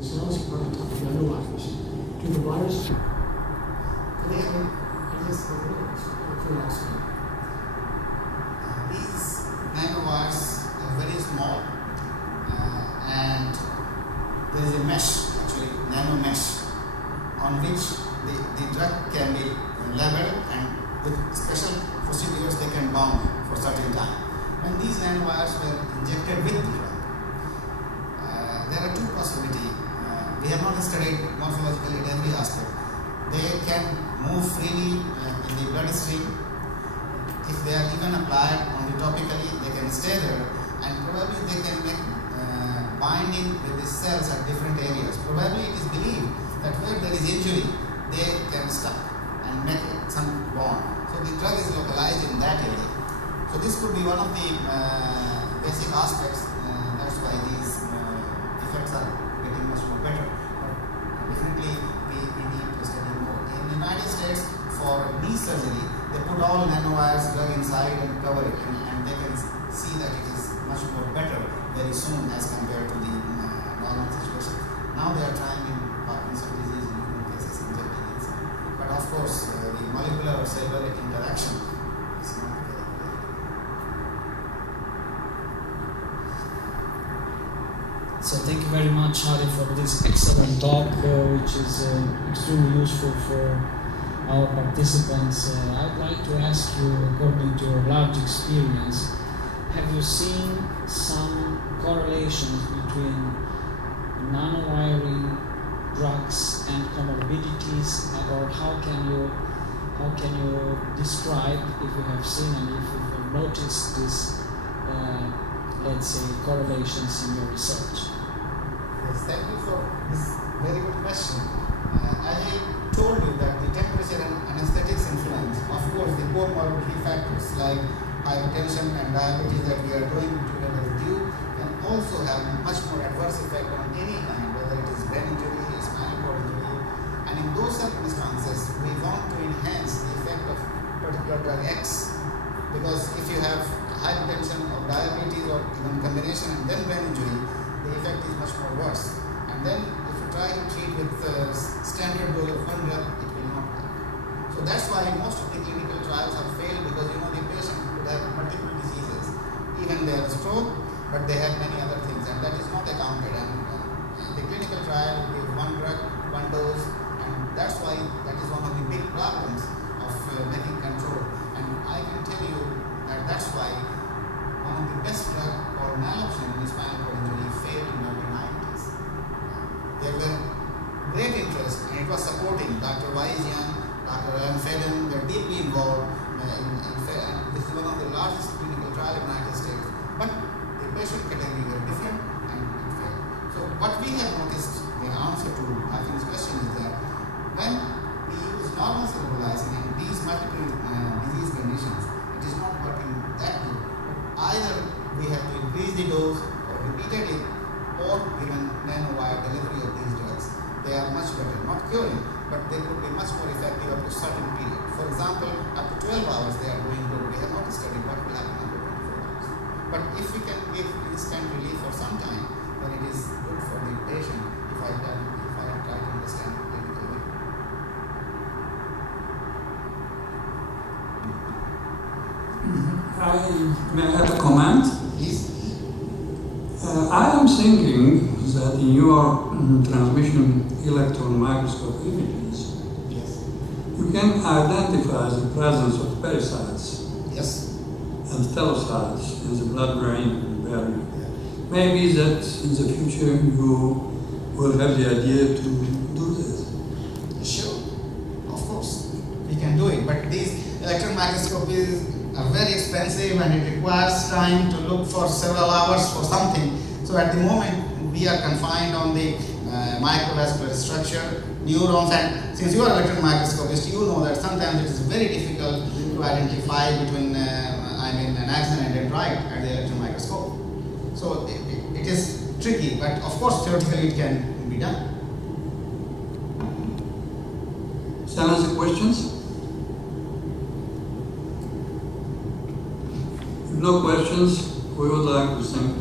cells are on top of the underlives. Do the bladders, I guess the lungs, curiosity. These nanowires are very small, and there is a mesh, actually nano mesh, on which the drug can be leveled, and with special procedures they can bound for certain time. When these nanowires were injected with the drug, there are two possibilities. We have not studied morphologically at every aspect. They can move freely in the bloodstream. If they are even applied on the topically, they can stay there, and probably they can make binding with the cells at different areas. Probably it is believed that where there is injury, they can stop and make some bond. So the drug is localized in that area. So this could be one of the basic aspects. That's why these effects are getting much more better. But definitely we need to study more. In the United States, for knee surgery, they put all nanowires drug inside and cover it, and they can see that it is much more better very soon as compared to the normal situation. Now they are trying in Parkinson's disease in human cases injecting it. But of course, the molecular or cellular interaction is not very clear. So thank you very much, Hari, for this excellent talk, which is extremely useful for our participants. I'd like to ask you, according to your large experience, have you seen some correlations between nanowiring drugs and comorbidities, or how can you describe, if you have seen and if you have noticed this, let's say, correlations in your research? Yes, thank you for this very good question. As I told you that the temperature and anesthetics influence, of course, the comorbidity factors like hypertension and diabetes that we are doing together with you can also have much more adverse effect on any kind, whether it is brain injury, spinal cord injury. And in those circumstances, we want to enhance the effect of particular drug X, because if you have hypertension or diabetes or even combination and then brain injury, the effect is much more worse. And then if you try to treat with standard dose of one drug, it will not work. So that's why most of the clinical trials have failed, because the patient could have multiple diseases. Even they have stroke, but they have many other things, and that is not accounted. And the clinical trial will give one drug, one dose, and that's why that is one of the big problems of making control. And I can tell you that that's why one of the best drugs called naloxone in spinal cord injury failed in the early 90s. There were great interest, and it was supporting Dr. Weizian, Dr. Fedden. They're deeply involved and this is one of the largest clinical trials in the United States. But the patient category were different, and it failed. So what we have noticed, the answer to Hafi's question is that when we use normal cerebrolysin in these multiple disease conditions, it is not working that good. Either we have to increase the dose or repeated it, or given nanowire delivery of these drugs. They are much better, not curing, but they could be much more effective up to a certain period. For example, up to 12 hours they are doing good. We have not studied what will happen after 24 hours. But if we can give instant relief for some time, then it is good for the patient if I try to understand the clinical way. May I have a comment? Please. I am thinking that in your transmission electron microscope images, Yes. you can identify the presence of pericytes Yes. and telocytes in the blood-brain barrier. Maybe that in the future you will have the idea to do this. Sure. Of course. We can do it. But these electron microscopies are very expensive, and it requires time to look for several hours for something. So at the moment, we are confined on the microvascular structure, neurons, and since you are an electron microscopist, you know that sometimes it is very difficult to identify between an axon and dendrite at the electron microscope. So it is tricky, but of course theoretically it can be done. Some other questions? If no questions, we would like to thank